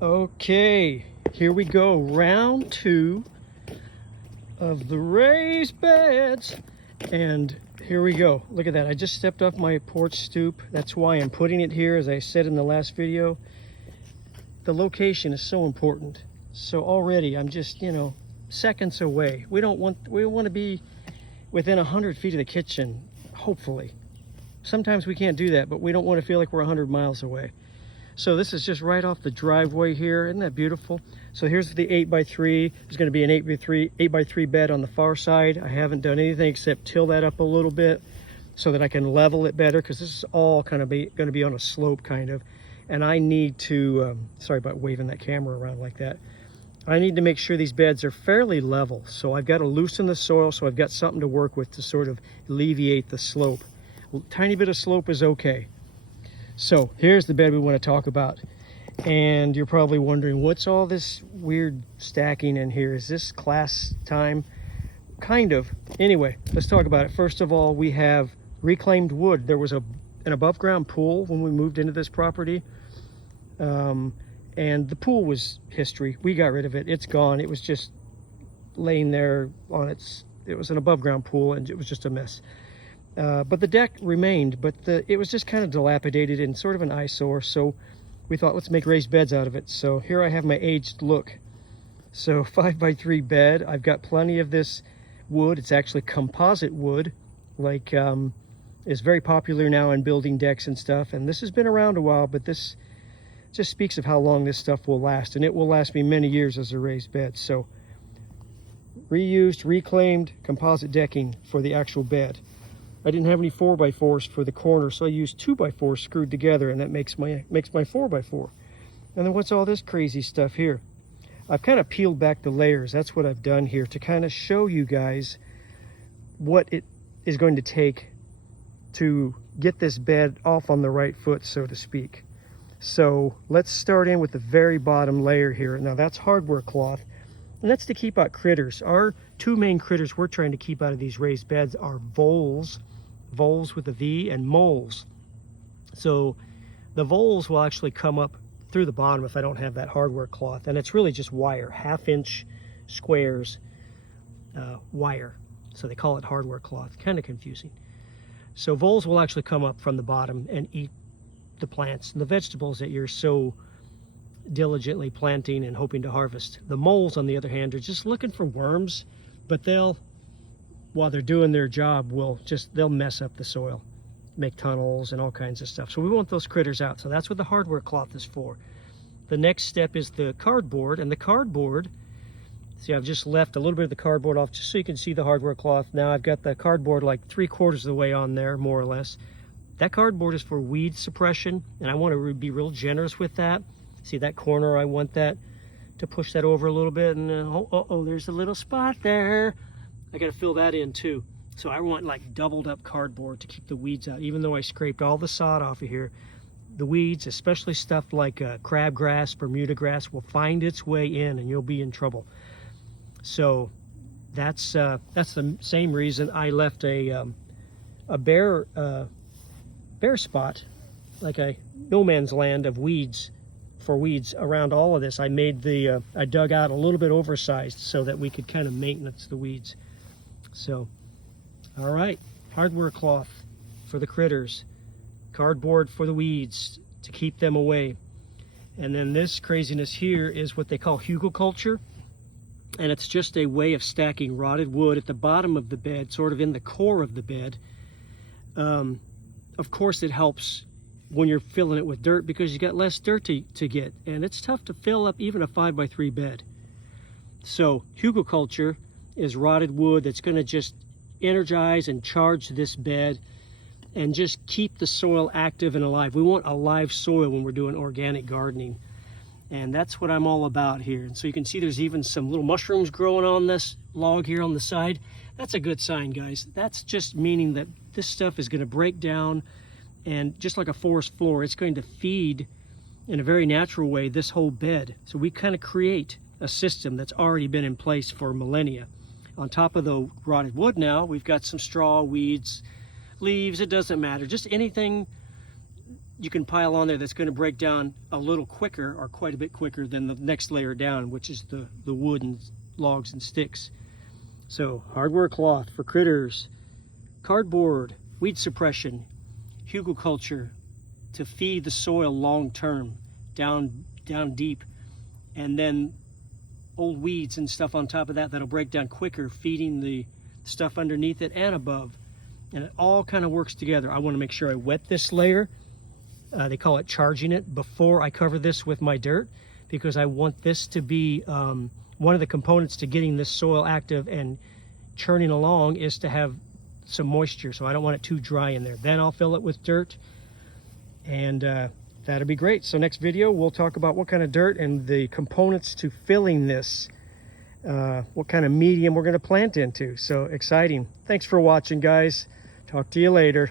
Okay, here we go. Round 2 of the raised beds. And here we go. Look at that. I just stepped off my porch stoop. That's why I'm putting it here, as I said in the last video. The location is so important. So already I'm just, seconds away. We want to be within 100 feet of the kitchen, hopefully. Sometimes we can't do that, but we don't want to feel like we're 100 miles away. So this is just right off the driveway here. Isn't that beautiful? So here's the 8x3. There's going to be an 8x3 bed on the far side. I haven't done anything except till that up a little bit so that I can level it better, because this is all kind of going to be on a slope kind of. And I need to, sorry about waving that camera around like that. I need to make sure these beds are fairly level. So I've got to loosen the soil so I've got something to work with to sort of alleviate the slope. A tiny bit of slope is okay. So here's the bed we want to talk about. And you're probably wondering, what's all this weird stacking in here? Is this class time? Kind of. Anyway, let's talk about it. First of all, we have reclaimed wood. There was an above ground pool when we moved into this property. And the pool was history. We got rid of it. It's gone. It was just laying there on it was an above ground pool, and it was just a mess. But the deck remained, but it was just kind of dilapidated and sort of an eyesore. So we thought, let's make raised beds out of it. So here I have my aged look. So 5x3 bed. I've got plenty of this wood. It's actually composite wood, like is very popular now in building decks and stuff. And this has been around a while, but this just speaks of how long this stuff will last. And it will last me many years as a raised bed. So reused, reclaimed composite decking for the actual bed. I didn't have any 4x4s for the corner, so I used 2x4s screwed together, and that makes my 4x4. And then what's all this crazy stuff here? I've kind of peeled back the layers. That's what I've done here to kind of show you guys what it is going to take to get this bed off on the right foot, so to speak. So let's start in with the very bottom layer here. Now that's hardware cloth, and that's to keep out critters. Our two main critters we're trying to keep out of these raised beds are voles with a V, and moles. So the voles will actually come up through the bottom if I don't have that hardware cloth, and it's really just wire, 1/2-inch squares wire. So they call it hardware cloth. Kind of confusing. So voles will actually come up from the bottom and eat the plants and the vegetables that you're so diligently planting and hoping to harvest. The moles, on the other hand, are just looking for worms, but while they're doing their job, they'll mess up the soil, make tunnels and all kinds of stuff. So we want those critters out. So that's what the hardware cloth is for. The next step is the cardboard, and the cardboard, see, I've just left a little bit of the cardboard off just so you can see the hardware cloth. Now I've got the cardboard like 3/4 of the way on there, more or less. That cardboard is for weed suppression, and I want to be real generous with that. See that corner? I want that to push that over a little bit, and there's a little spot there. I got to fill that in too. So I want like doubled up cardboard to keep the weeds out. Even though I scraped all the sod off of here, the weeds, especially stuff like crabgrass, Bermuda grass, will find its way in, and you'll be in trouble. So that's the same reason I left a bare spot, like a no man's land of weeds, for weeds around all of this. I made I dug out a little bit oversized so that we could kind of maintenance the weeds. So, all right, hardware cloth for the critters, cardboard for the weeds to keep them away. And then this craziness here is what they call hugelkultur. And it's just a way of stacking rotted wood at the bottom of the bed, sort of in the core of the bed. Of course, it helps when you're filling it with dirt because you got less dirt to get. And it's tough to fill up even a 5x3 bed. So hugelkultur is rotted wood that's going to just energize and charge this bed and just keep the soil active and alive. We want alive soil when we're doing organic gardening. And that's what I'm all about here. And so you can see there's even some little mushrooms growing on this log here on the side. That's a good sign, guys. That's just meaning that this stuff is going to break down, and just like a forest floor, it's going to feed in a very natural way this whole bed. So we kind of create a system that's already been in place for millennia. On top of the rotted wood now, we've got some straw, weeds, leaves, it doesn't matter. Just anything you can pile on there that's going to break down a little quicker, or quite a bit quicker, than the next layer down, which is the wood and logs and sticks. So hardware cloth for critters, cardboard, weed suppression, hugelkultur to feed the soil long term, down deep, and then old weeds and stuff on top of that that'll break down quicker, feeding the stuff underneath it and above. And it all kind of works together. I want to make sure I wet this layer. They call it charging it, before I cover this with my dirt, because I want this to be one of the components to getting this soil active and churning along, is to have some moisture. So I don't want it too dry in there. Then I'll fill it with dirt, and that'll be great. So next video, we'll talk about what kind of dirt and the components to filling this, what kind of medium we're going to plant into. So exciting. Thanks for watching, guys. Talk to you later.